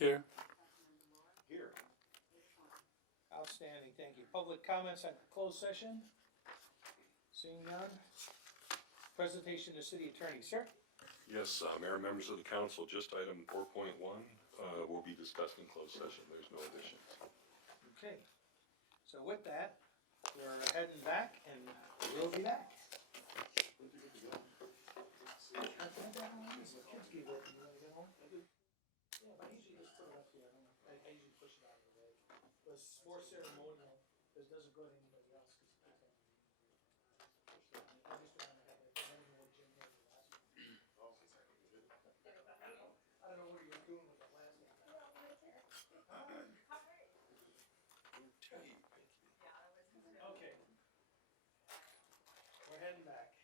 Here. Here. Outstanding, thank you. Public comments on closed session? Seeing none. Presentation to city attorney, sir. Yes, Mayor, members of the council, just item 4.1 will be discussed in closed session. There's no additions. Okay. So with that, we're heading back and we'll be back. Yeah, but I usually just put it up here. I usually push it out of the way. It was more ceremonial, because it doesn't go to anybody else. I just don't want to have it. I don't know what Jim did the last one. I don't know what you were doing with the last one. Okay. We're heading back.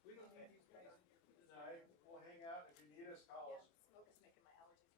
We don't need these guys in here for this. We'll hang out. If you need us, call us. Smoke is making my allergies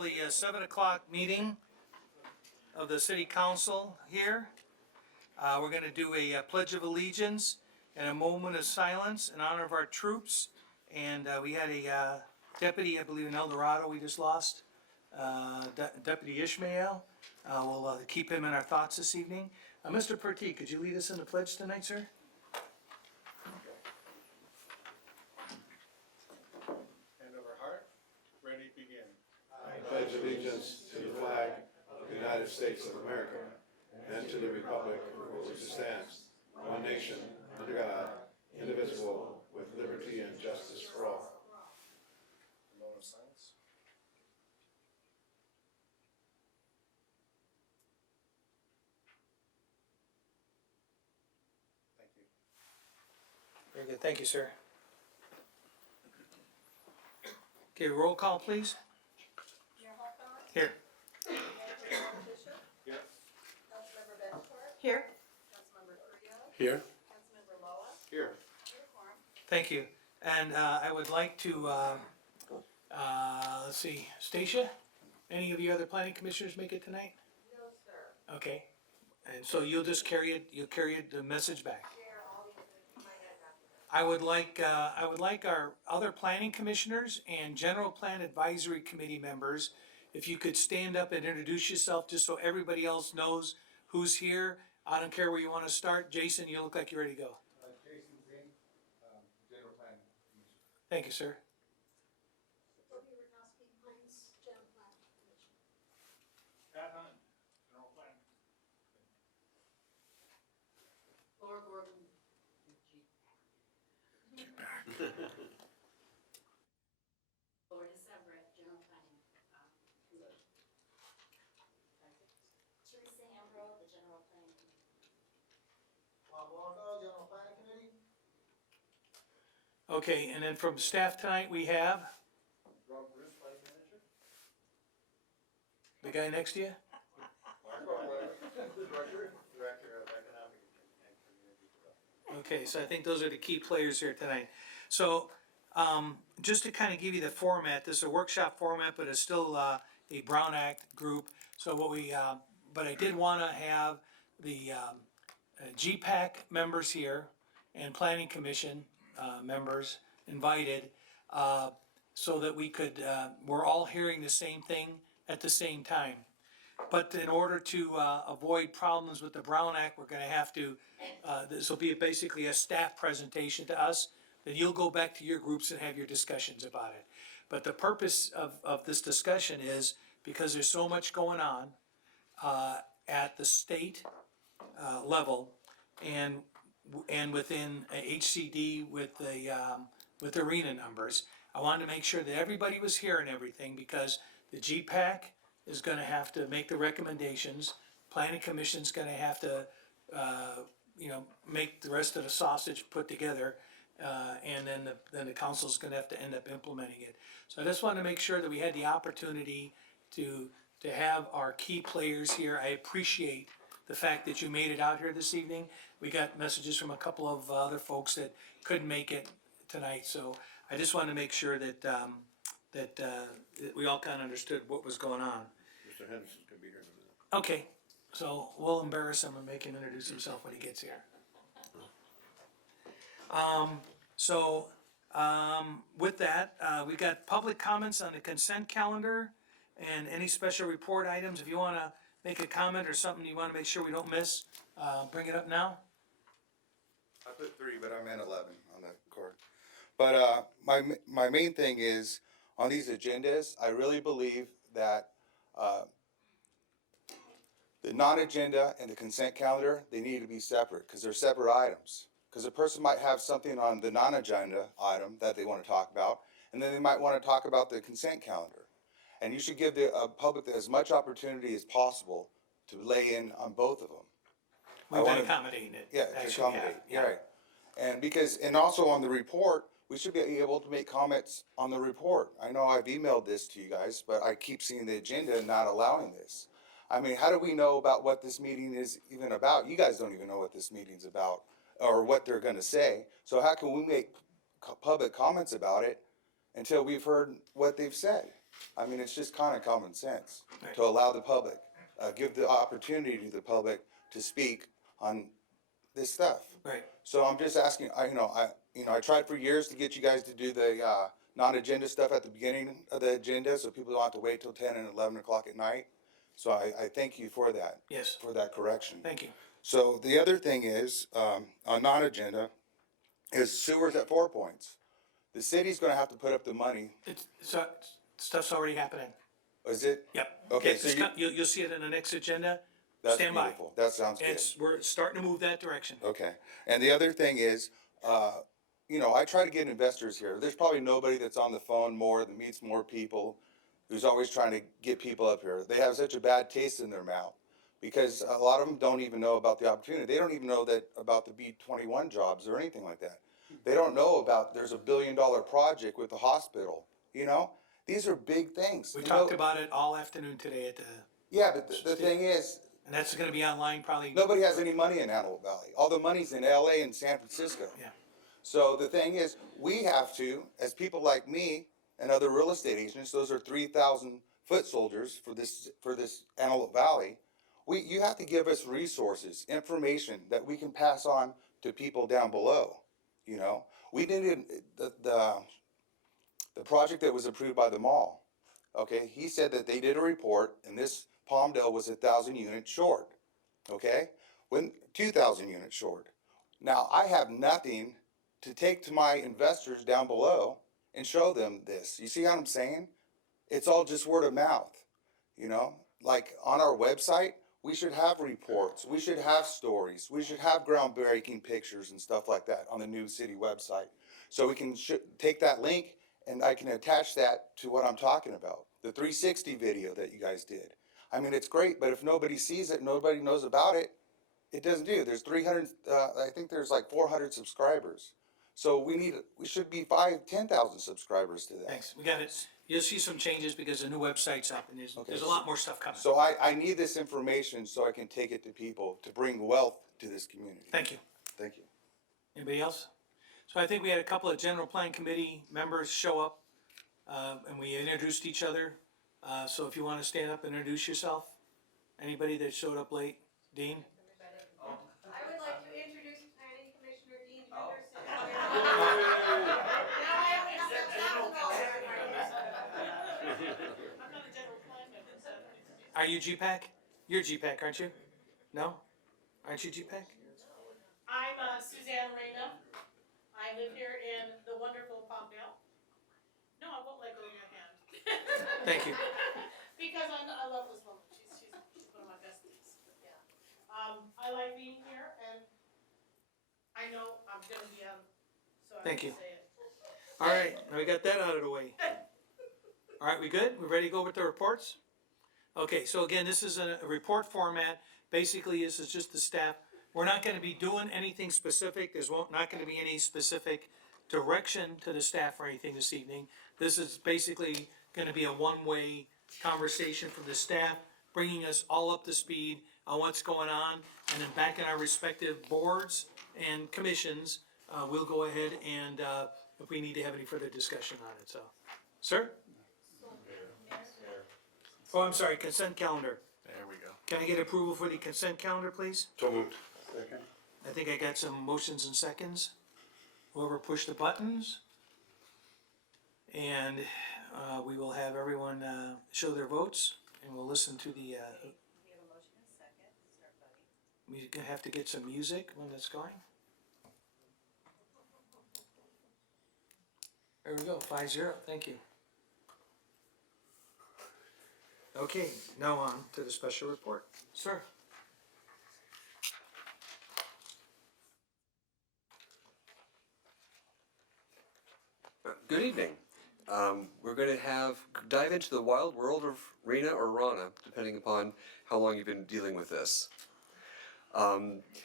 The 7 o'clock meeting of the city council here. We're gonna do a pledge of allegiance and a moment of silence in honor of our troops. And we had a deputy, I believe in El Dorado, we just lost, Deputy Ishmael. We'll keep him in our thoughts this evening. Mr. Pertee, could you lead us in the pledge tonight, sir? Hand over heart, ready, begin. I pledge allegiance to the flag of the United States of America and to the republic for which it stands, one nation, under God, indivisible, with liberty and justice for all. A moment of silence. Thank you. Very good, thank you, sir. Okay, roll call, please. Mayor Hawthorne, Here. Councilmember Bishop, Yes. Councilmember Bettencourt, Here. Councilmember Creo, Here. Councilmember Loa, Here. Mayor Quorum. Thank you. And I would like to, let's see, Stacia, any of you other planning commissioners make it tonight? No, sir. Okay. And so you'll just carry it, you'll carry the message back. Share all these with my head documents. I would like our other planning commissioners and general plan advisory committee members, if you could stand up and introduce yourself, just so everybody else knows who's here. I don't care where you wanna start. Jason, you look like you're ready to go. Jason Zane, General Plan Commission. Thank you, sir. Sophie Rudnowski, Hines, General Plan Commission. Pat Hunt, General Plan. Laura Gordon. Laura DeSeveret, General Planning. Teresa Ambrose, the General Planning Committee. Bob Walker, General Planning Committee. Okay, and then from staff tonight, we have Rob Bruce, Planning Manager. the guy next to you. Director of Economic and Community Development. Okay, so I think those are the key players here tonight. So, just to kind of give you the format, this is a workshop format, but it's still, a Brown Act group. So what we, but I did wanna have the, GPAC members here and Planning Commission, members invited, so that we could, we're all hearing the same thing at the same time. But in order to avoid problems with the Brown Act, we're gonna have to, this will be basically a staff presentation to us, then you'll go back to your groups and have your discussions about it. But the purpose of this discussion is, because there's so much going on at the state level and within HCD with the arena numbers, I wanted to make sure that everybody was hearing everything, because the GPAC is gonna have to make the recommendations, planning commission's gonna have to, make the rest of the sausage put together, and then the council's gonna have to end up implementing it. So I just wanted to make sure that we had the opportunity to have our key players here. I appreciate the fact that you made it out here this evening. We got messages from a couple of other folks that couldn't make it tonight, so I just wanted to make sure that, that we all kind of understood what was going on. Mr. Henderson's gonna be here in a minute. Okay, so we'll embarrass him and make him introduce himself when he gets here. With that, we got public comments on the consent calendar and any special report items. If you wanna make a comment or something you wanna make sure we don't miss, bring it up now. I put 3, but I meant 11 on the card. But my main thing is, on these agendas, I really believe that the non-agenda and the consent calendar, they need to be separate, because they're separate items. Because a person might have something on the non-agenda item that they want to talk about, and then they might want to talk about the consent calendar. And you should give the public as much opportunity as possible to lay in on both of them. We've been accommodating it. Yeah, to Actually, accommodate, yeah. right. And also on the report, we should be able to make comments on the report. I know I've emailed this to you guys, but I keep seeing the agenda and not allowing this. I mean, how do we know about what this meeting is even about? You guys don't even know what this meeting's about, or what they're gonna say. So how can we make public comments about it until we've heard what they've said? I mean, it's just kind of common sense Right. to allow the public, give the opportunity to the public to speak on this stuff. Right. So I'm just asking, I tried for years to get you guys to do the, non-agenda stuff at the beginning of the agenda, so people don't have to wait till 10 and 11 o'clock at night. So I thank you for that. Yes. For that correction. Thank you. So the other thing is, on non-agenda, is sewers at 4 Points. The city's gonna have to put up the money. So, stuff's already happening. Is it? Yep. Okay, It's you'll see it in the next agenda. That's Stand by. beautiful. That sounds good. We're starting to move that direction. Okay, and the other thing is, I try to get investors here. There's probably nobody that's on the phone more, that meets more people, who's always trying to get people up here. They have such a bad taste in their mouth, because a lot of them don't even know about the opportunity. They don't even know about the B-21 jobs or anything like that. They don't know about, there's a $1 billion project with the hospital, These are big things. We talked about it all afternoon today at the, Yeah, but the thing is, and that's gonna be online probably. nobody has any money in Antelope Valley. All the money's in LA and San Francisco. Yeah. So the thing is, we have to, as people like me and other real estate agents, those are 3,000 foot soldiers for this Antelope Valley. You have to give us resources, information that we can pass on to people down below. We didn't, the project that was approved by the mall. Okay, he said that they did a report, and this Palmdale was 1,000 units short. Okay, when 2,000 units short. Now I have nothing to take to my investors down below and show them this. You see what I'm saying? It's all just word of mouth. Like on our website, we should have reports. We should have stories. We should have groundbreaking pictures and stuff like that on the new city website. So we can take that link and I can attach that to what I'm talking about. The 360 video that you guys did. I mean, it's great, but if nobody sees it, nobody knows about it, it doesn't do. There's 300, I think there's like 400 subscribers. So we should be 10,000 subscribers to that. Thanks, we got it. You'll see some changes because the new website's up and there's a lot more stuff coming. So I need this information so I can take it to people to bring wealth to this community. Thank you. Thank you. Anybody else? So I think we had a couple of general plan committee members show up, and we introduced each other. So if you wanna stand up and introduce yourself, anybody that showed up late, Dean? I would like to introduce Planning Commissioner Dean Henderson. Now I have to tell I'm not a general plan member, so. Are you GPAC? You're GPAC, aren't you? No? Aren't you GPAC? I'm Suzanne Reyna. I live here in the wonderful Palmdale. No, I won't let go of your hand. Thank you. Because I love this woman. She's one of my besties. Yeah. I like being here and I know I'm gonna be on, so I Thank have you. to say it. All right, now we got that out of the way. All right, we good? We ready to go with the reports? Okay, so again, this is a report format. Basically, this is just the staff. We're not gonna be doing anything specific. There's not gonna be any specific direction to the staff or anything this evening. This is basically gonna be a one-way conversation from the staff, bringing us all up to speed on what's going on. And then back in our respective boards and commissions, we'll go ahead and, if we need to have any further discussion on it, so. Sir? Oh, I'm sorry, consent calendar. There we go. Can I get approval for the consent calendar, please? So moved. I think I got some motions and seconds. Whoever pushed the buttons. And we will have everyone show their votes, and we'll listen to the, We have a motion and a second, start voting. we gonna have to get some music when that's going. There we go, 5-0, thank you. Okay, now on to the special report. Sir? Good evening. We're going to dive into the wild world of Rena or Rana, depending upon how long you've been dealing with this.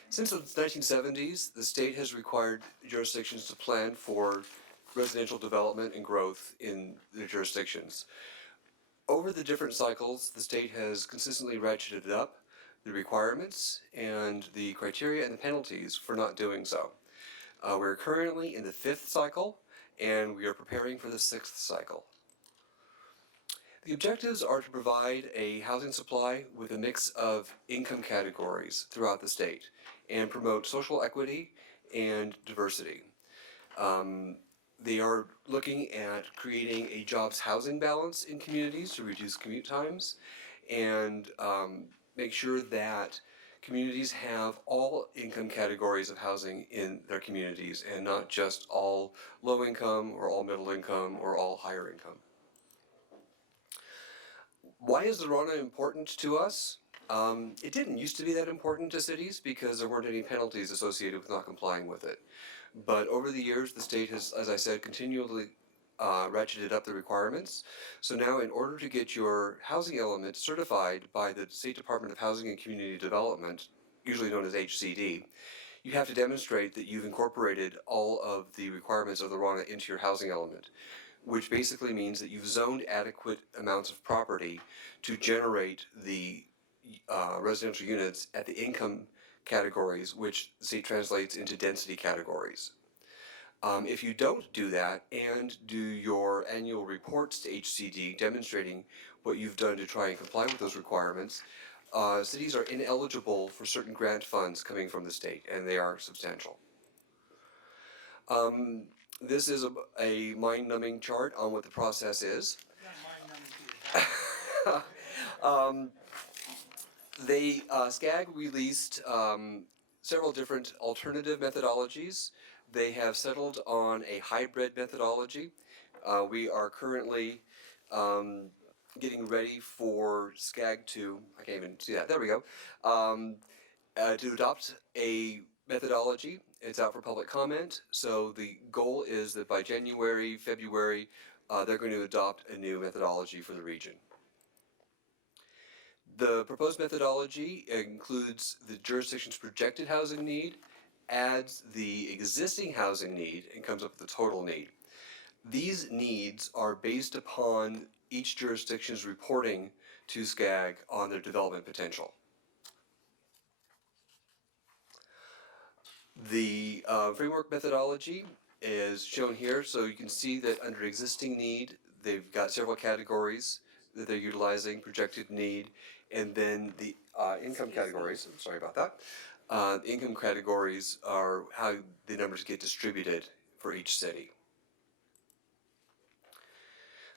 Since the 1970s, the state has required jurisdictions to plan for residential development and growth in their jurisdictions. Over the different cycles, the state has consistently ratcheted up the requirements and the criteria and the penalties for not doing so. We're currently in the 5th cycle, and we are preparing for the 6th cycle. The objectives are to provide a housing supply with a mix of income categories throughout the state and promote social equity and diversity. They are looking at creating a jobs housing balance in communities to reduce commute times and make sure that communities have all income categories of housing in their communities and not just all low income or all middle income or all higher income. Why is the RONA important to us? It didn't used to be that important to cities because there weren't any penalties associated with not complying with it. But over the years, the state has, as I said, continually ratcheted up the requirements. So now in order to get your housing element certified by the State Department of Housing and Community Development, usually known as HCD, you have to demonstrate that you've incorporated all of the requirements of the RONA into your housing element, which basically means that you've zoned adequate amounts of property to generate the residential units at the income categories, which the state translates into density categories. If you don't do that and do your annual reports to HCD demonstrating what you've done to try and comply with those requirements, cities are ineligible for certain grant funds coming from the state, and they are substantial. This is a mind-numbing chart on what the process is. SCAG released several different alternative methodologies. They have settled on a hybrid methodology. We are currently getting ready for SCAG to, I can't even see that, there we go, to adopt a methodology. It's out for public comment, so the goal is that by January, February, they're going to adopt a new methodology for the region. The proposed methodology includes the jurisdiction's projected housing need, adds the existing housing need, and comes up with the total need. These needs are based upon each jurisdiction's reporting to SCAG on their development potential. The framework methodology is shown here, so you can see that under existing need, they've got several categories that they're utilizing, projected need, and then the income categories, I'm sorry about that. The income categories are how the numbers get distributed for each city.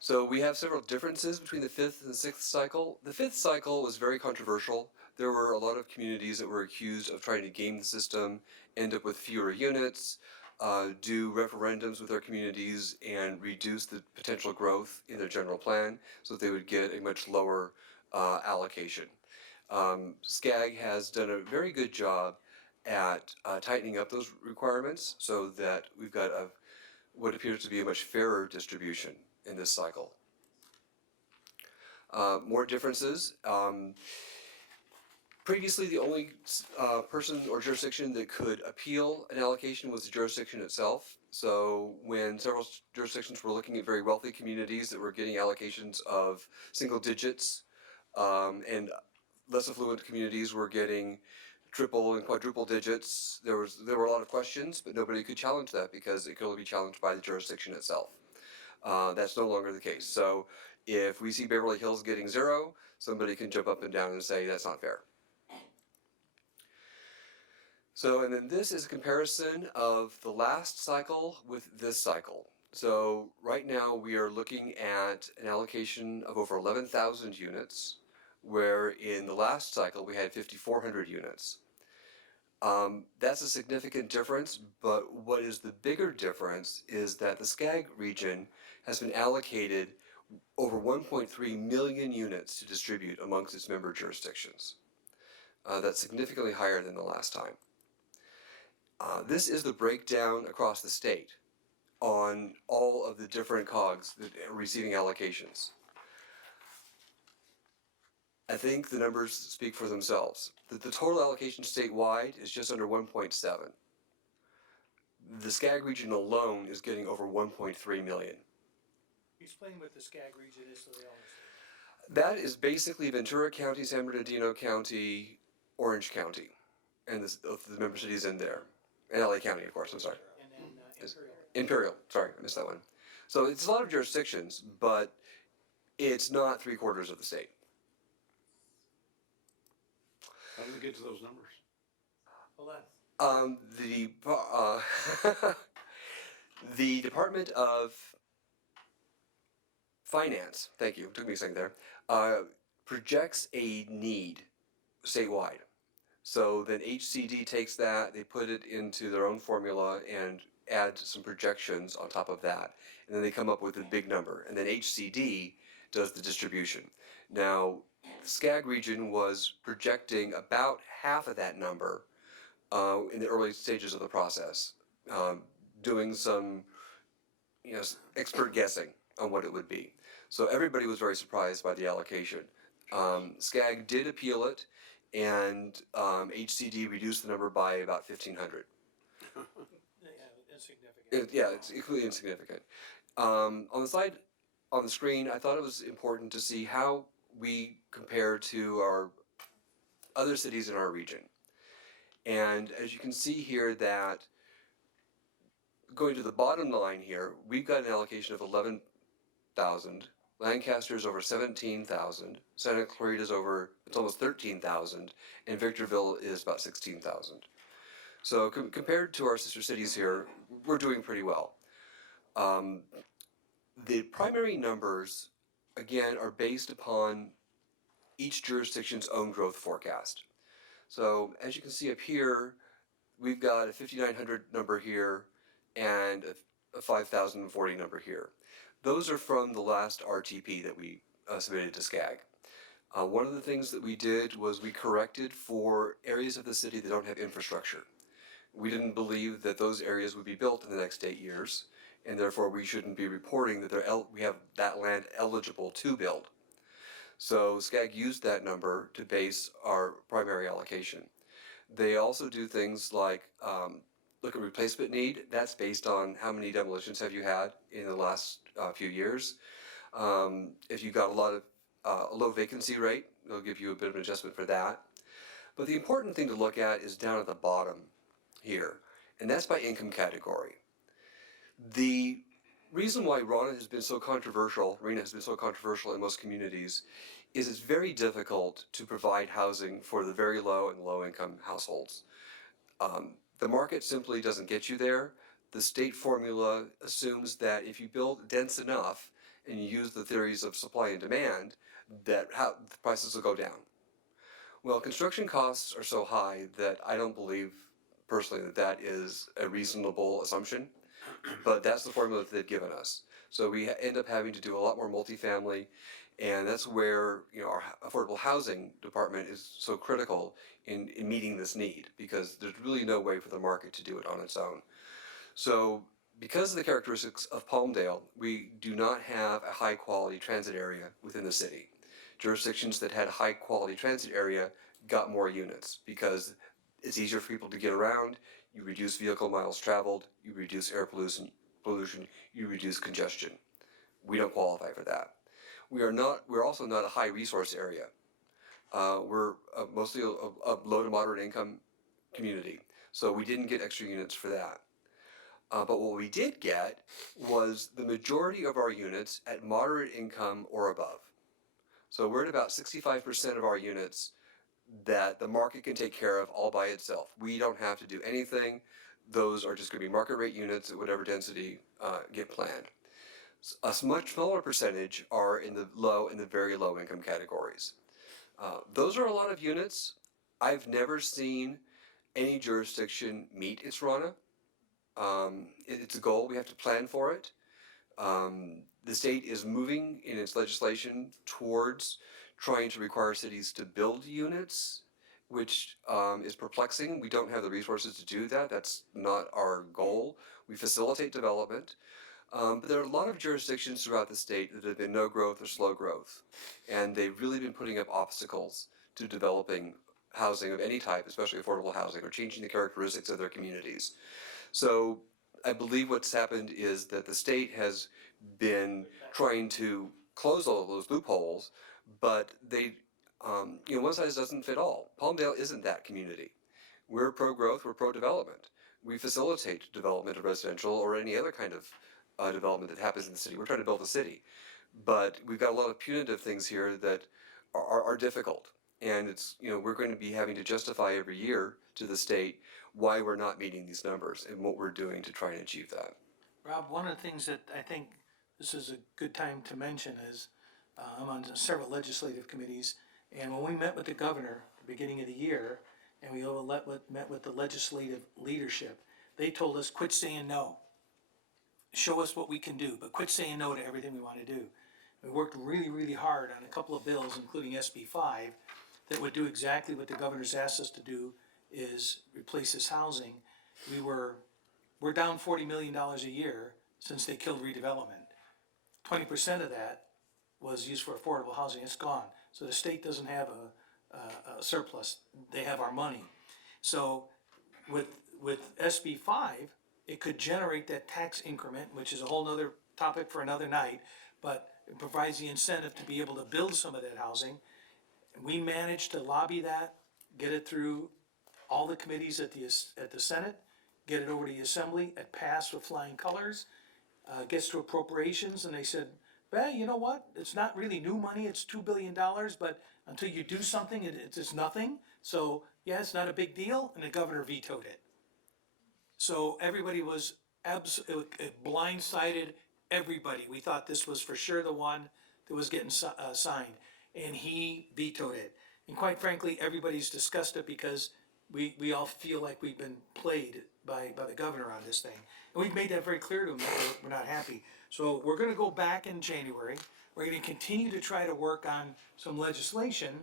So we have several differences between the fifth and sixth cycle. The fifth cycle was very controversial. There were a lot of communities that were accused of trying to game the system, end up with fewer units, do referendums with their communities, and reduce the potential growth in their general plan so that they would get a much lower allocation. SCAG has done a very good job at tightening up those requirements so that we've got what appears to be a much fairer distribution in this cycle. More differences. Previously, the only person or jurisdiction that could appeal an allocation was the jurisdiction itself. So when several jurisdictions were looking at very wealthy communities that were getting allocations of single digits, and less affluent communities were getting triple and quadruple digits, there were a lot of questions, but nobody could challenge that because it could only be challenged by the jurisdiction itself. That's no longer the case. So if we see Beverly Hills getting 0, somebody can jump up and down and say that's not fair. So, and then this is a comparison of the last cycle with this cycle. So right now we are looking at an allocation of over 11,000 units, where in the last cycle we had 5,400 units. That's a significant difference, but what is the bigger difference is that the SCAG region has been allocated over 1.3 million units to distribute amongst its member jurisdictions. That's significantly higher than the last time. This is the breakdown across the state on all of the different COGs that are receiving allocations. I think the numbers speak for themselves. The total allocation statewide is just under 1.7. The SCAG region alone is getting over 1.3 million. Explain what the SCAG region is so they all understand. That is basically Ventura County, San Bernardino County, Orange County, and the member cities in there. And LA County, of course, I'm sorry. And then Imperial. Imperial, sorry, I missed that one. So it's a lot of jurisdictions, but It's not 3/4 of the state. How do we get to those numbers? The Department of Finance, thank you, took me a second there, projects a need statewide. So then HCD takes that, they put it into their own formula and add some projections on top of that. And then they come up with a big number. And then HCD does the distribution. Now, the SCAG region was projecting about half of that number in the early stages of the process, doing some expert guessing on what it would be. So everybody was very surprised by the allocation. SCAG did appeal it, and HCD reduced the number by about 1,500. Insignificant. Yeah, it's equally insignificant. On the screen, I thought it was important to see how we compare to our other cities in our region. And as you can see here that going to the bottom line here, we've got an allocation of 11,000. Lancaster's over 17,000. Santa Clarita's it's almost 13,000. And Victorville is about 16,000. So compared to our sister cities here, we're doing pretty well. The primary numbers, again, are based upon each jurisdiction's own growth forecast. So as you can see up here, we've got a 5,900 number here and a 5,040 number here. Those are from the last RTP that we submitted to SCAG. One of the things that we did was we corrected for areas of the city that don't have infrastructure. We didn't believe that those areas would be built in the next 8 years, and therefore we shouldn't be reporting that we have that land eligible to build. So SCAG used that number to base our primary allocation. They also do things like look at replacement need. That's based on how many demolitions have you had in the last few years. If you've got a low vacancy rate, they'll give you a bit of an adjustment for that. But the important thing to look at is down at the bottom here, and that's by income category. The reason why RENA has been so controversial in most communities is it's very difficult to provide housing for the very low and low income households. The market simply doesn't get you there. The state formula assumes that if you build dense enough and you use the theories of supply and demand, that the prices will go down. Well, construction costs are so high that I don't believe personally that is a reasonable assumption, but that's the formula that they've given us. So we end up having to do a lot more multifamily, and that's where our affordable housing department is so critical in meeting this need, because there's really no way for the market to do it on its own. So because of the characteristics of Palmdale, we do not have a high quality transit area within the city. Jurisdictions that had a high quality transit area got more units because it's easier for people to get around, you reduce vehicle miles traveled, you reduce air pollution, you reduce congestion. We don't qualify for that. We're also not a high resource area. We're mostly a low to moderate income community, so we didn't get extra units for that. But what we did get was the majority of our units at moderate income or above. So we're at about 65% of our units that the market can take care of all by itself. We don't have to do anything. Those are just going to be market rate units at whatever density get planned. A much smaller percentage are in the low and the very low income categories. Those are a lot of units. I've never seen any jurisdiction meet its RANA. It's a goal. We have to plan for it. The state is moving in its legislation towards trying to require cities to build units, which is perplexing. We don't have the resources to do that. That's not our goal. We facilitate development. But there are a lot of jurisdictions throughout the state that have been no growth or slow growth. And they've really been putting up obstacles to developing housing of any type, especially affordable housing, or changing the characteristics of their communities. So I believe what's happened is that the state has been trying to close all of those loopholes, but they, one size doesn't fit all. Palmdale isn't that community. We're pro-growth, we're pro-development. We facilitate development of residential or any other kind of development that happens in the city. We're trying to build a city. But we've got a lot of punitive things here that are difficult. And it's, we're going to be having to justify every year to the state why we're not meeting these numbers and what we're doing to try and achieve that. Rob, one of the things that I think this is a good time to mention is, I'm on several legislative committees, and when we met with the governor at the beginning of the year, and we met with the legislative leadership, they told us, quit saying no. Show us what we can do, but quit saying no to everything we wanna do. We worked really, really hard on a couple of bills, including SB5, that would do exactly what the governor's asked us to do, is replace this housing. We're down $40 million a year since they killed redevelopment. 20% of that was used for affordable housing, it's gone. So the state doesn't have a surplus, they have our money. So with SB5, it could generate that tax increment, which is a whole nother topic for another night, but it provides the incentive to be able to build some of that housing. We managed to lobby that, get it through all the committees at the Senate, get it over to the Assembly, it passed with flying colors, gets to appropriations, and they said, well, you know what, it's not really new money, it's $2 billion, but until you do something, it's nothing. So, yeah, it's not a big deal, and the governor vetoed it. So everybody was blindsided, everybody. We thought this was for sure the one that was getting signed, and he vetoed it. And quite frankly, everybody's disgusted because we all feel like we've been played by the governor on this thing. And we've made that very clear to him that we're not happy. So we're gonna go back in January. We're gonna continue to try to work on some legislation,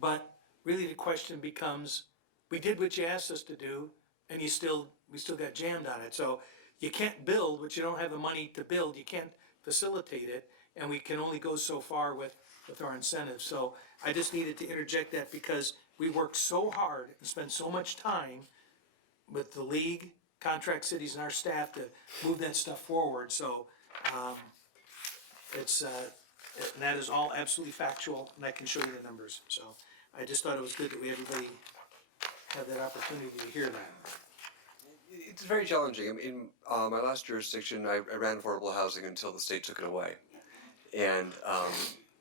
but really the question becomes, we did what you asked us to do, and we still got jammed on it. So you can't build what you don't have the money to build, you can't facilitate it, and we can only go so far with our incentives. So I just needed to interject that because we worked so hard and spent so much time with the league, contract cities, and our staff to move that stuff forward. So and that is all absolutely factual, and I can show you the numbers. So I just thought it was good that everybody had that opportunity to hear that. It's very challenging. In my last jurisdiction, I ran affordable housing until the state took it away. And,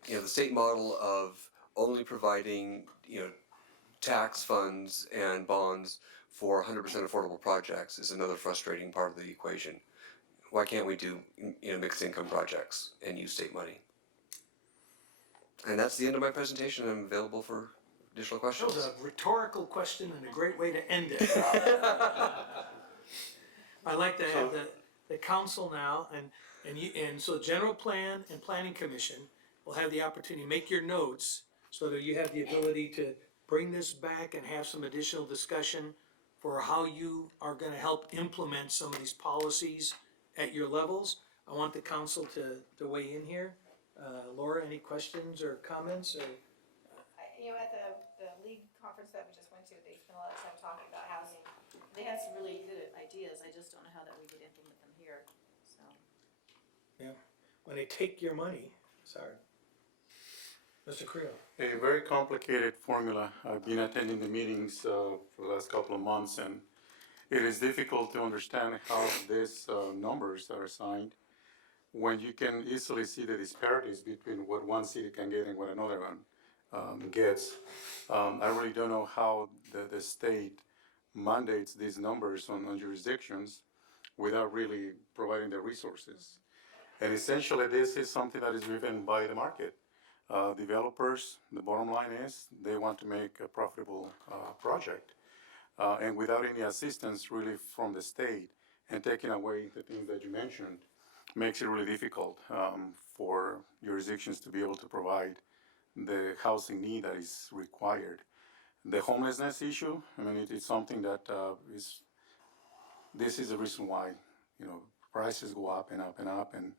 the state model of only providing, tax funds and bonds for 100% affordable projects is another frustrating part of the equation. Why can't we do, mixed income projects and use state money? And that's the end of my presentation. I'm available for additional That questions. was a rhetorical question and a great way to end it. I'd like to have the council now, and so general plan and planning commission will have the opportunity to make your notes so that you have the ability to bring this back and have some additional discussion for how you are gonna help implement some of these policies at your levels. I want the council to weigh in here. Laura, any questions or comments, or? At the league conference that we just went to, they spent a lot of time talking about housing. They had some really good ideas, I just don't know how that we could implement them here, so. Yeah, when they take your money, sorry. Mr. Creel. A very complicated formula. I've been attending the meetings for the last couple of months, and it is difficult to understand how these numbers are assigned when you can easily see the disparities between what one city can get and what another one gets. I really don't know how the state mandates these numbers on jurisdictions without really providing the resources. And essentially, this is something that is driven by the market. Developers, the bottom line is they want to make a profitable project. And without any assistance really from the state and taking away the things that you mentioned, makes it really difficult for jurisdictions to be able to provide the housing need that is required. The homelessness issue, I mean, it is something that this is the reason why, prices go up and up and up, and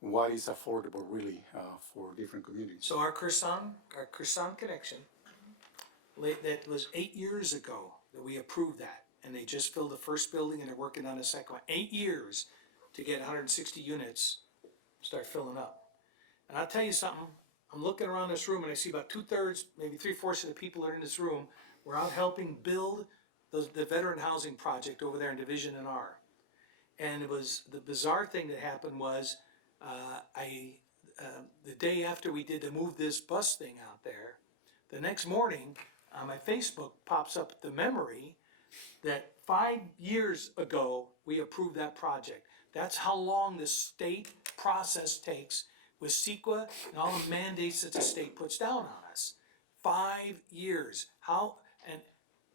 what is affordable really for different communities. So our Kursan connection, that was 8 years ago that we approved that, and they just filled the first building and they're working on a second one. 8 years to get 160 units, start filling up. And I'll tell you something, I'm looking around this room and I see about 2/3, maybe 3/4 of the people that are in this room were out helping build the veteran housing project over there in Division and R. And it was, the bizarre thing that happened was, the day after we did to move this bus thing out there, the next morning, on my Facebook pops up the memory that 5 years ago, we approved that project. That's how long the state process takes with CEQA and all the mandates that the state puts down on us. 5 years. How, and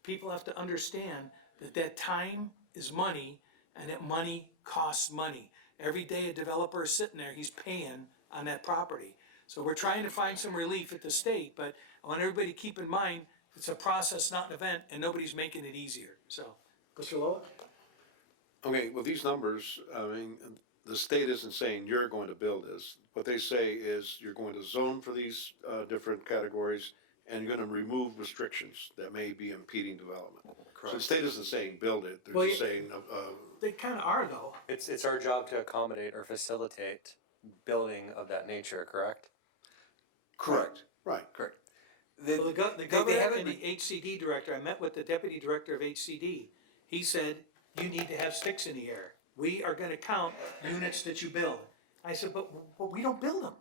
people have to understand that that time is money and that money costs money. Every day a developer is sitting there, he's paying on that property. So we're trying to find some relief at the state, but I want everybody to keep in mind, it's a process, not an event, and nobody's making it easier, so. Mr. Loa? Okay, well, these numbers, I mean, the state isn't saying you're going to build this. What they say is you're going to zone for these different categories, and you're gonna remove restrictions that may be impeding development. So the state isn't saying build it, Well, they're just saying, They kinda are though. It's our job to accommodate or facilitate building of that nature, correct? Correct, right. correct. Well, the governor haven't and the HCD director, I met with the deputy director of HCD. He said, you need to have sticks in the air. We are gonna count units that you build. I said, but we don't build them.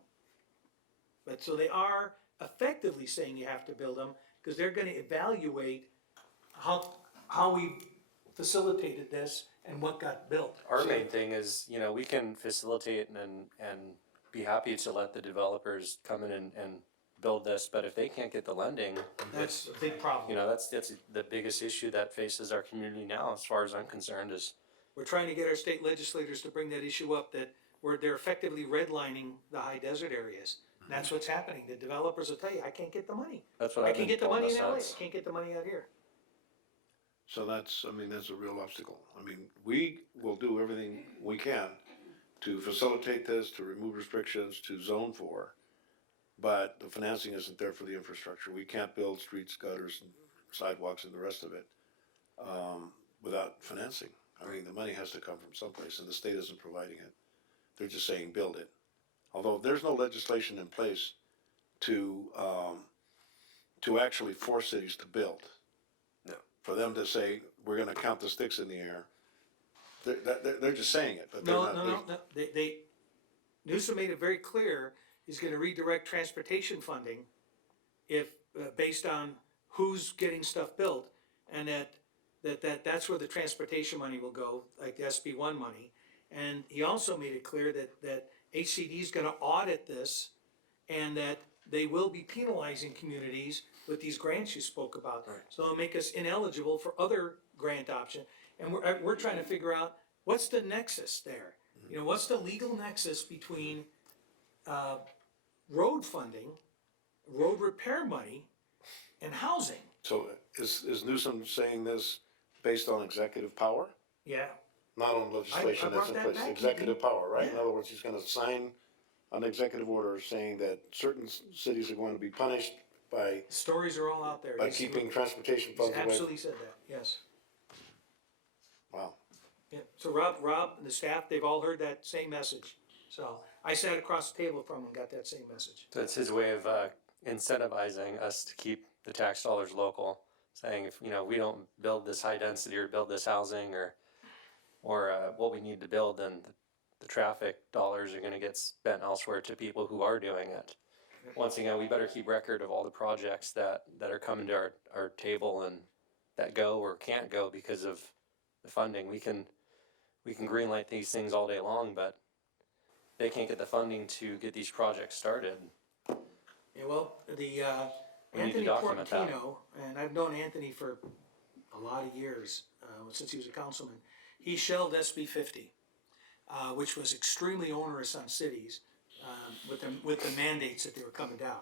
But so they are effectively saying you have to build them, because they're gonna evaluate how we facilitated this and what got built. Our main thing is, you know, we can facilitate and be happy to let the developers come in and build this, but if they can't get the lending, That's a big problem. you know, that's the biggest issue that faces our community now, as far as I'm concerned, is We're trying to get our state legislators to bring that issue up, that they're effectively redlining the high desert areas. And that's what's happening. The developers will tell you, I can't get the money. that's what I I've can been get the told money in in a LA, sense. I can't get the money out here. So that's, I mean, that's a real obstacle. I mean, we will do everything we can to facilitate this, to remove restrictions, to zone for. But the financing isn't there for the infrastructure. We can't build streets, gutters, and sidewalks and the rest of it, without financing. I mean, the money has to come from someplace, and the state isn't providing it. They're just saying, build it. Although there's no legislation in place to actually force cities to build. No. For them to say, we're gonna count the sticks in the air, they're just saying it, but they're No, not. no, Newsom made it very clear, he's gonna redirect transportation funding if, based on who's getting stuff built, and that's where the transportation money will go, like the SB1 money. And he also made it clear that HCD is gonna audit this, and that they will be penalizing communities with these grants you spoke about. Right. So it'll make us ineligible for other grant option, and we're trying to figure out, what's the nexus there? You know, what's the legal nexus between, road funding, road repair money, and housing? So is Newsom saying this based on executive power? Yeah, Not on legislation I that's in brought that place, back, executive power, right? In Yeah. other words, he's gonna sign an executive order saying that certain cities are going to be punished by stories are all out there. He's- keeping transportation He's funds away. absolutely said that, yes. Wow. Yeah, so Rob and the staff, they've all heard that same message. So I sat across the table from him and got that same message. So it's his way of incentivizing us to keep the tax dollars local, saying if, you know, we don't build this high density or build this housing or what we need to build, then the traffic dollars are gonna get spent elsewhere to people who are doing it. Once again, we better keep record of all the projects that are coming to our table and that go or can't go because of the funding. We can greenlight these things all day long, but they can't get the funding to get these projects started. Yeah, well, We need to Anthony document that. Portantino, and I've known Anthony for a lot of years, since he was a councilman, he shelved SB 50, which was extremely onerous on cities, with the mandates that they were coming down.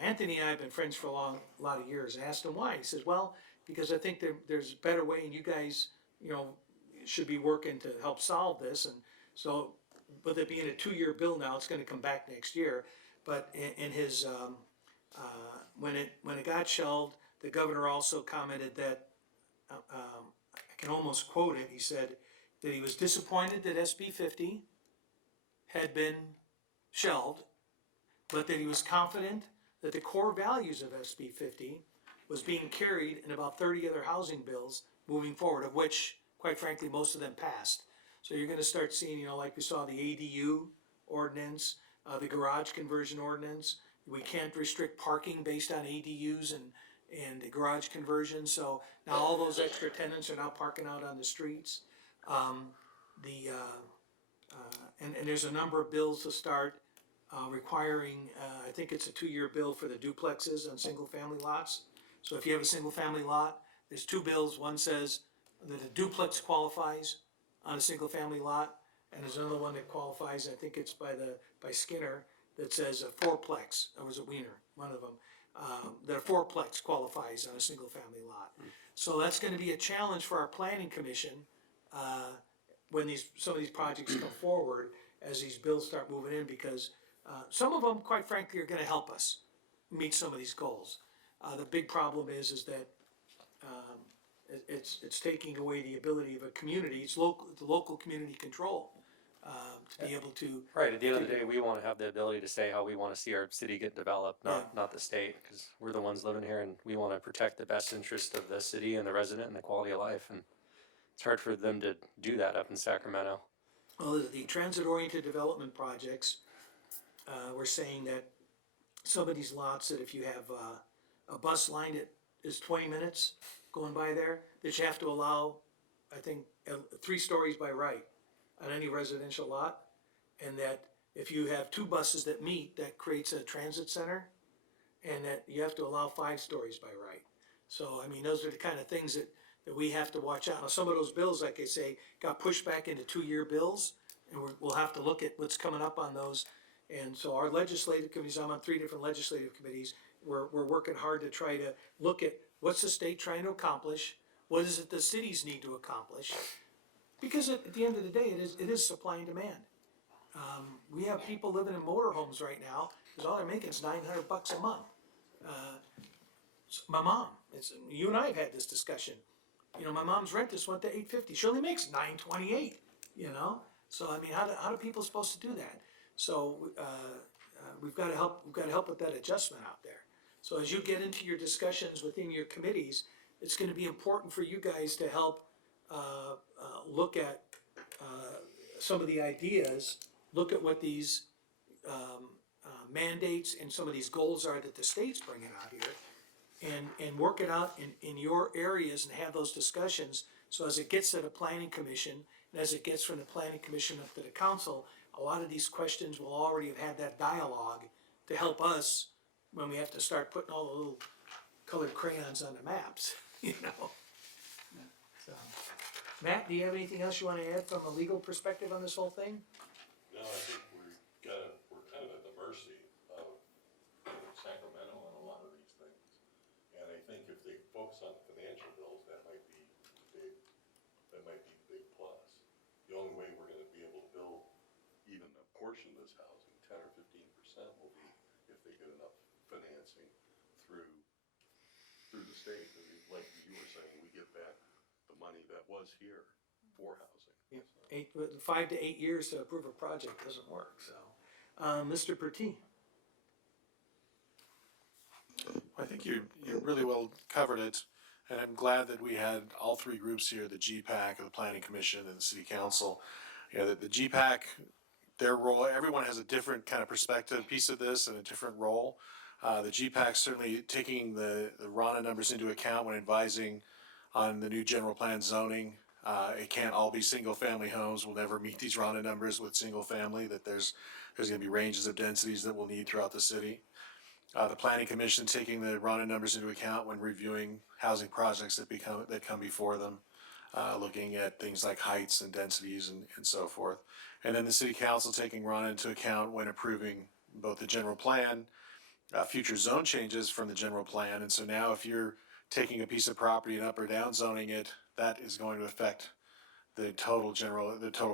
Anthony and I have been friends for a lot of years. I asked him why. He says, well, because I think there's a better way, and you guys, you know, should be working to help solve this. And so, with it being a 2-year bill now, it's gonna come back next year. But in his, when it got shelved, the governor also commented that, I can almost quote it, he said that he was disappointed that SB 50 had been shelved, but that he was confident that the core values of SB 50 was being carried in about 30 other housing bills moving forward, of which, quite frankly, most of them passed. So you're gonna start seeing, you know, like we saw the ADU ordinance, the garage conversion ordinance. We can't restrict parking based on ADUs and the garage conversion, so now all those extra tenants are now parking out on the streets. And there's a number of bills to start requiring, I think it's a 2-year bill for the duplexes on single-family lots. So if you have a single-family lot, there's 2 bills. One says that a duplex qualifies on a single-family lot, and there's another one that qualifies, I think it's by Skinner, that says a fourplex, or was it Wiener, one of them, that a fourplex qualifies on a single-family lot. So that's gonna be a challenge for our planning commission, when some of these projects come forward, as these bills start moving in, because, some of them, quite frankly, are gonna help us meet some of these goals. The big problem is that, it's taking away the ability of a community, it's the local community control, to be able to. Right, at the end of the day, we wanna have the ability to say how we wanna see our city get developed, not the state, cause we're the ones living here and we wanna protect the best interest of the city and the resident and the quality of life, and it's hard for them to do that up in Sacramento. Well, the transit-oriented development projects, we're saying that some of these lots, that if you have a bus line that is 20 minutes going by there, that you have to allow, I think, 3 stories by right on any residential lot, and that if you have 2 buses that meet, that creates a transit center, and that you have to allow 5 stories by right. So, I mean, those are the kind of things that we have to watch out. Now, some of those bills, like I say, got pushed back into 2-year bills, and we'll have to look at what's coming up on those. And so our legislative committees, I'm on 3 different legislative committees, we're working hard to try to look at what's the state trying to accomplish, what is it the cities need to accomplish? Because at the end of the day, it is supply and demand. We have people living in motorhomes right now, because all they're making is $900 a month. My mom, you and I have had this discussion. You know, my mom's rent just went to $850. She only makes $928. You know, so I mean, how do people supposed to do that? So we've got to help. We've got to help with that adjustment out there. So as you get into your discussions within your committees, it's going to be important for you guys to help look at some of the ideas. Look at what these mandates and some of these goals are that the state's bringing out here, and work it out in your areas and have those discussions. So as it gets to the planning commission, and as it gets from the planning commission up to the council, a lot of these questions will already have had that dialogue to help us when we have to start putting all the little colored crayons on the maps, you know? So, Matt, do you have anything else you want to add from a legal perspective on this whole thing? No, I think we're kind of at the mercy of Sacramento on a lot of these things. And I think if they focus on financial bills, that might be a big plus. The only way we're gonna be able to build even a portion of this housing, 10 or 15%, will be if they get enough financing through the state. And like you were saying, we get back the money that was here for housing. Yeah. 5 to 8 years to approve a project doesn't work, so. Mr. Pertee? I think you really well covered it, and I'm glad that we had all 3 groups here, the GPAC, the Planning Commission, and the City Council. You know, the GPAC, their role, everyone has a different kind of perspective, piece of this, and a different role. The GPAC certainly taking the RANA numbers into account when advising on the new general plan zoning. It can't all be single-family homes. We'll never meet these RANA numbers with single-family, that there's gonna be ranges of densities that we'll need throughout the city. The Planning Commission taking the RANA numbers into account when reviewing housing projects that come before them, looking at things like heights and densities and so forth. And then the City Council taking RANA into account when approving both the general plan, future zone changes from the general plan. And so now if you're taking a piece of property and up or down zoning it, that is going to affect the total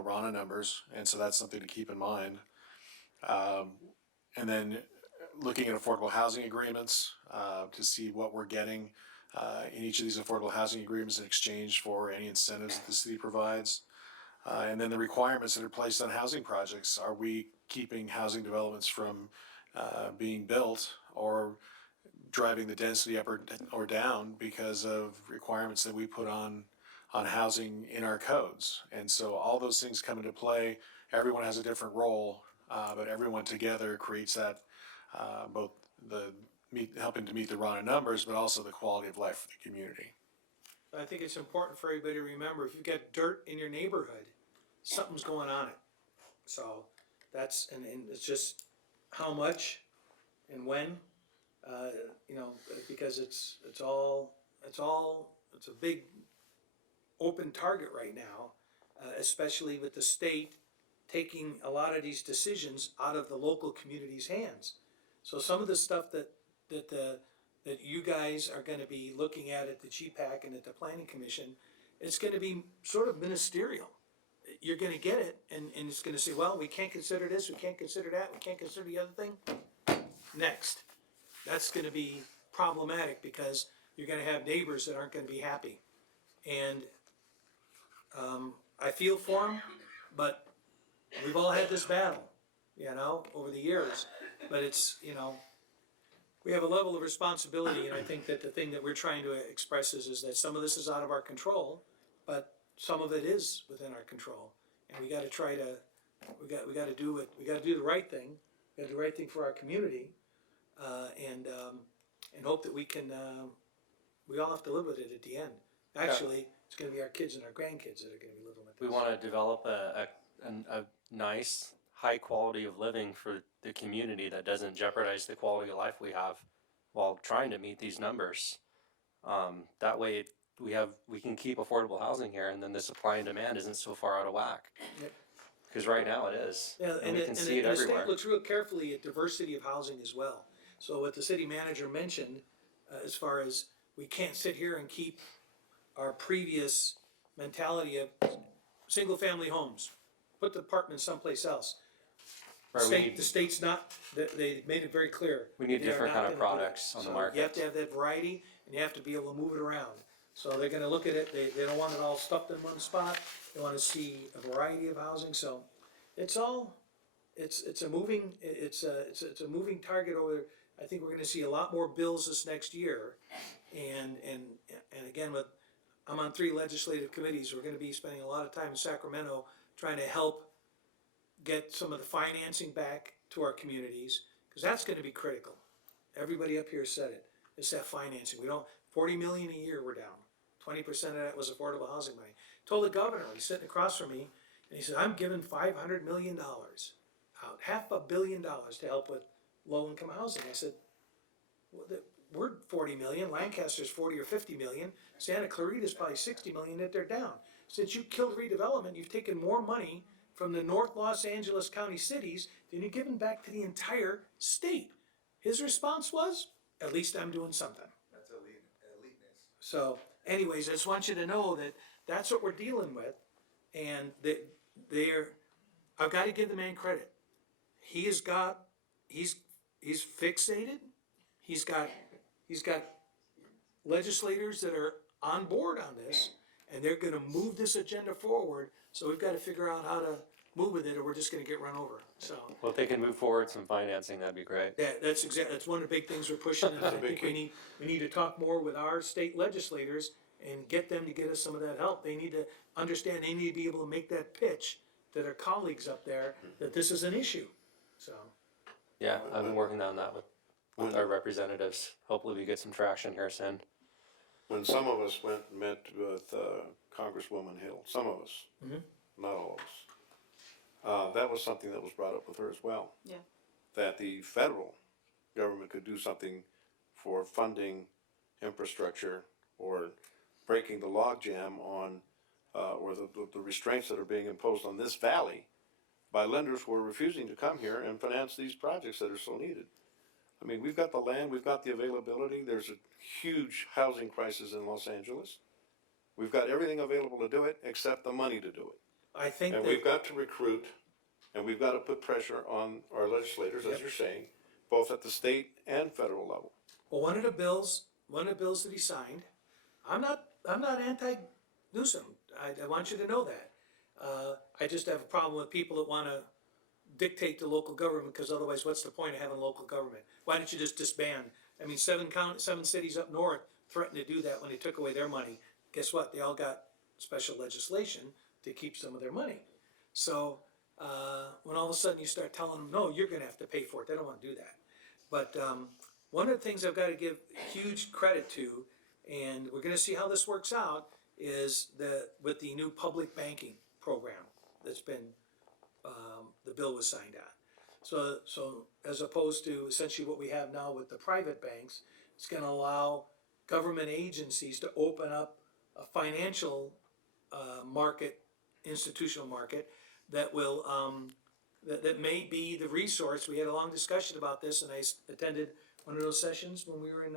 RANA numbers. And so that's something to keep in mind. And then looking at affordable housing agreements to see what we're getting in each of these affordable housing agreements in exchange for any incentives that the city provides. And then the requirements that are placed on housing projects. Are we keeping housing developments from being built or driving the density up or down because of requirements that we put on housing in our codes? And so all those things come into play. Everyone has a different role. but everyone together creates that, both helping to meet the rounded numbers, but also the quality of life for the community. I think it's important for everybody to remember, if you've got dirt in your neighborhood, something's going on it. So that's, and it's just how much and when, because it's a big open target right now, especially with the state taking a lot of these decisions out of the local community's hands. So some of the stuff that you guys are gonna be looking at the GPAC and at the Planning Commission, it's gonna be sort of ministerial. You're gonna get it, and it's gonna say, well, we can't consider this, we can't consider that, we can't consider the other thing. Next. That's gonna be problematic, because you're gonna have neighbors that aren't gonna be happy. And I feel for them, but we've all had this battle, over the years. But it's, we have a level of responsibility, and I think that the thing that we're trying to express is that some of this is out of our control, but some of it is within our control. And we gotta try to, we gotta do the right thing, we gotta do the right thing for our community, and hope that we can, we all have to live with it at the end. Actually, it's gonna be our kids and our grandkids that are gonna be living with this. We want to develop a nice, high quality of living for the community that doesn't jeopardize the quality of life we have while trying to meet these numbers. That way we can keep affordable housing here, and then the supply and demand isn't so far out of whack. Yep. Because right now it is, Yeah, and we can see it the everywhere. state looks real carefully at diversity of housing as well. So what the city manager mentioned, as far as we can't sit here and keep our previous mentality of single-family homes, put the apartments someplace else. Right, The state's not, they made it very clear. we need they are different not kind of gonna do it. products on the So market. you have to have that variety, and you have to be able to move it around. So they're gonna look at it, they don't want it all stuffed in one spot, they wanna see a variety of housing, so it's all, it's a moving target over. I think we're gonna see a lot more bills this next year, and again, I'm on 3 legislative committees, we're gonna be spending a lot of time in Sacramento trying to help get some of the financing back to our communities, because that's gonna be critical. Everybody up here said it, it's that financing. 40 million a year we're down. 20% of that was affordable housing money. Told the governor, he's sitting across from me, and he said, I'm giving $500 million out, $500 million to help with low-income housing. I said, well, we're 40 million, Lancaster's 40 or 50 million, Santa Clarita's probably 60 million that they're down. Since you killed redevelopment, you've taken more money from the North Los Angeles County cities than you've given back to the entire state. His response was, at least I'm doing something. That's eliteness. So anyways, I just want you to know that that's what we're dealing with, and I've got to give the man credit. He's fixated, he's got legislators that are on board on this, and they're gonna move this agenda forward, so we've gotta figure out how to move with it, or we're just gonna get run over, so. Well, if they can move forward some financing, that'd be great. Yeah, that's one of the big things we're pushing, and I think we need to talk more with our state legislators and get them to get us some of that help. They need to understand, they need to be able to make that pitch to their colleagues up there, that this is an issue, so. Yeah, I've been working on that with our representatives. Hopefully we get some traction here soon. When some of us went and met with Congresswoman Hill, some of us, not all of us, that was something that was brought up with her as well. Yeah. That the federal government could do something for funding infrastructure or breaking the logjam on, or the restraints that are being imposed on this valley by lenders who are refusing to come here and finance these projects that are so needed. I mean, we've got the land, we've got the availability, there's a huge housing crisis in Los Angeles. We've got everything available to do it, except the money to do it. I think And that, we've got to recruit, and we've got to put pressure on our legislators, as you're saying, both at the state and federal level. well, one of the bills that he signed, I'm not anti-Newsom, I want you to know that. I just have a problem with people that wanna dictate to local government, because otherwise what's the point of having local government? Why don't you just disband? I mean, 7 cities up north threatened to do that when they took away their money. Guess what? They all got special legislation to keep some of their money. So, when all of a sudden you start telling them, no, you're gonna have to pay for it, they don't wanna do that. But, one of the things I've gotta give huge credit to, and we're gonna see how this works out, is with the new public banking program that's been, the bill was signed on. So as opposed to essentially what we have now with the private banks, it's gonna allow government agencies to open up a financial, market, institutional market, that will, that may be the resource. We had a long discussion about this, and I attended one of those sessions when we were in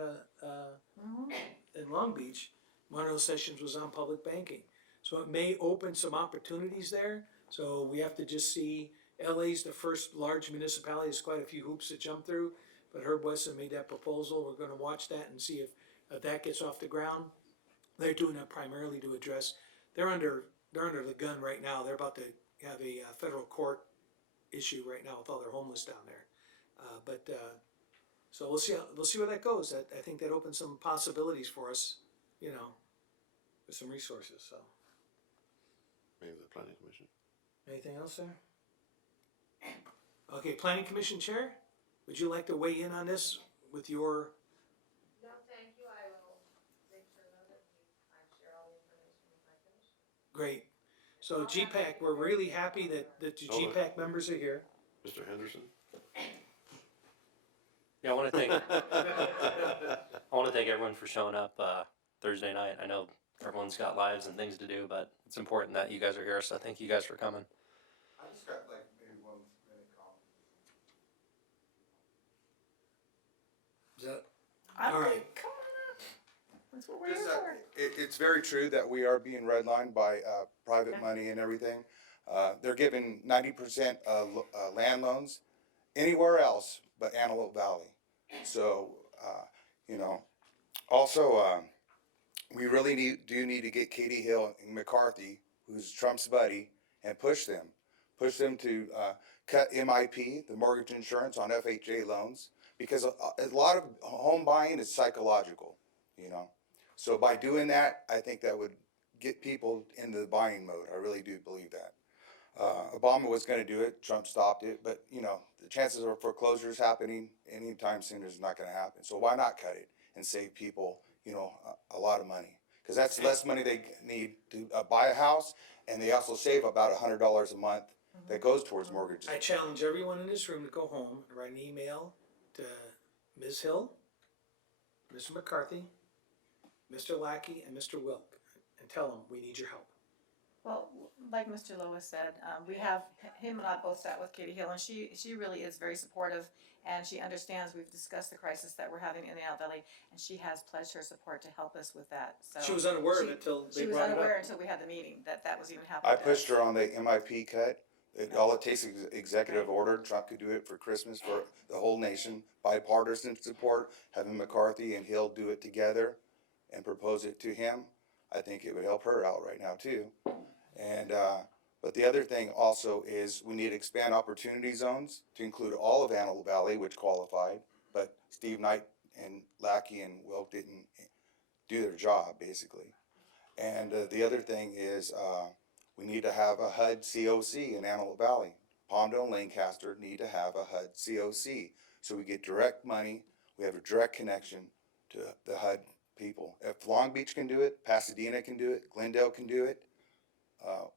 Long Beach. One of those sessions was on public banking. So it may open some opportunities there, so we have to just see. LA's the first large municipality, there's quite a few hoops to jump through, but Herb Wesson made that proposal, we're gonna watch that and see if that gets off the ground. They're doing that primarily to address, they're under the gun right now, they're about to have a federal court issue right now with all their homeless down there. So we'll see where that goes. I think that opens some possibilities for us, you know, with some resources, so. Maybe the planning commission. Anything else, sir? Okay, planning commission chair, would you like to weigh in on this with your, No, thank you, I will make sure that I share all the information with my commission. great. So GPAC, we're really happy that the GPAC members are here. Mr. Henderson? Yeah, I want to thank everyone for showing up Thursday night. I know everyone's got lives and things to do, but it's important that you guys are here. So thank you guys for coming. I just got like maybe 1 minute comment. Is that, All right. right, come on up. That's what we're here Just, for. it's very true that we are being redlined by private money and everything. They're giving 90% land loans anywhere else but Antelope Valley. So, you know, also, we really do need to get Katie Hill and McCarthy, who's Trump's buddy, and push them to cut MIP, the mortgage insurance on FHA loans, because a lot of home buying is psychological, you know. So by doing that, I think that would get people into the buying mode. I really do believe that. Obama was going to do it, Trump stopped it, but you know, the chances of foreclosures happening anytime soon is not going to happen. So why not cut it and save people, you know, a lot of money? Because that's less money they need to buy a house, and they also save about $100 a month that goes towards mortgages. I challenge everyone in this room to go home and write an email to Ms. Hill, Mr. McCarthy, Mr. Lackey, and Mr. Wilk, and tell them we need your help. Well, like Mr. Lois said, we have, him and I both sat with Katie Hill, and she really is very supportive, and she understands, we've discussed the crisis that we're having in the Antelope Valley, and she has pledged her support to help us with that, so. She was unaware of it until they She was brought it up. unaware until we had the meeting, that was even happening. I pushed her on the MIP cut. All it takes is executive order. Trump could do it for Christmas for the whole nation. Bipartisan support, having McCarthy and Hill do it together and propose it to him. I think it would help her out right now too. And, but the other thing also is we need to expand opportunity zones to include all of Antelope Valley, which qualified, but Steve Knight and Lackey and Wilk didn't do their job, basically. And the other thing is we need to have a HUD COC in Antelope Valley. Palmdale and Lancaster need to have a HUD COC, so we get direct money, we have a direct connection to the HUD people. If Long Beach can do it, Pasadena can do it, Glendale can do it,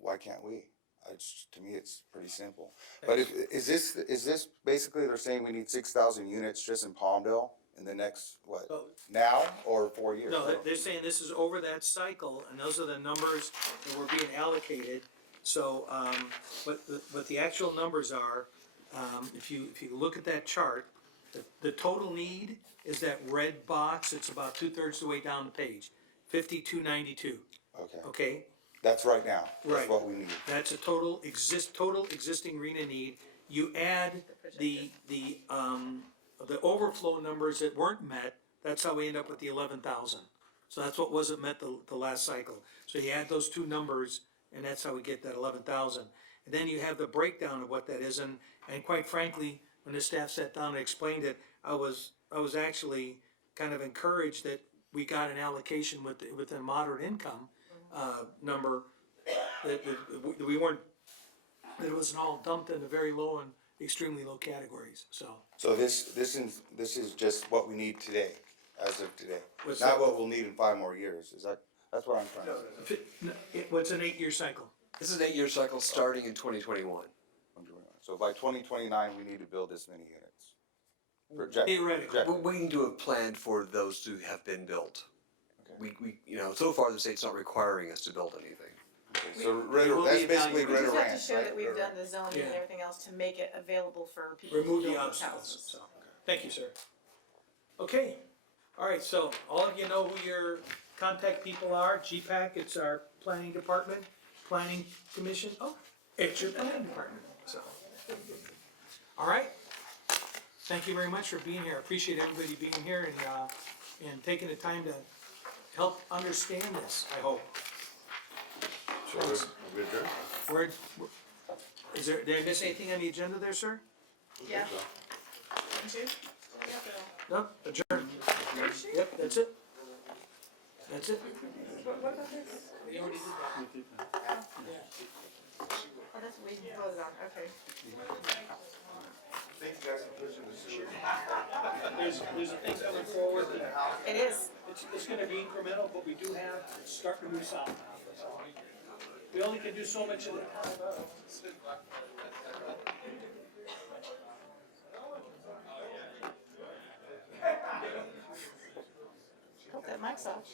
why can't we? To me, it's pretty simple. But is this basically they're saying we need 6,000 units just in Palmdale in the next, what, So- now or 4 years? No, they're saying this is over that cycle, and those are the numbers that were being allocated. So, what the actual numbers are, if you look at that chart, the total need is that red box, it's about 2/3 the way down the page, 5292, Okay, okay? that's right now. That's Right. what we need. That's a total existing RENA need. You add the overflow numbers that weren't met, that's how we end up with the 11,000. So that's what wasn't met the last cycle. So you add those two numbers, and that's how we get that 11,000. And then you have the breakdown of what that is, and quite frankly, when the staff sat down and explained it, I was actually kind of encouraged that we got an allocation with a moderate income number, that we weren't that it wasn't all dumped in the very low and extremely low categories, so. So this is just what we need today, as of today. What's Not that? what we'll need in 5 more years, that's what I'm trying to say. What's an 8-year cycle? This is an 8-year cycle starting in 2021. So by 2029, we need to build this many units. Theoretically. We're waiting to have planned for those to have been built. We, so far the state's not requiring us to build anything. So They will that's be basically evaluated. We Red just have to Ranch, show right? that we've done the zoning and Yeah. everything else to make it available for people to Remove build the these obstacles, houses. so, thank you, sir. Okay, all right, so all of you know who your contact people are, GPAC, it's our planning department, planning commission, oh, it's your planning department, so. All right, thank you very much for being here, I appreciate everybody being here and taking the time to help understand this, I hope. So we adjourn? Where, is there, did I miss anything on the agenda there, sir? Yeah. Don't you? No, adjourn. Yep, that's it. That's it. What about this? We already did that. Oh, that's what we voted on, okay. Thank you guys for pushing the sewer. There's a thing coming forward that It is. it's gonna be incremental, but we do have, it's starting to move south. We only can do so much of it. Hope that mic's off.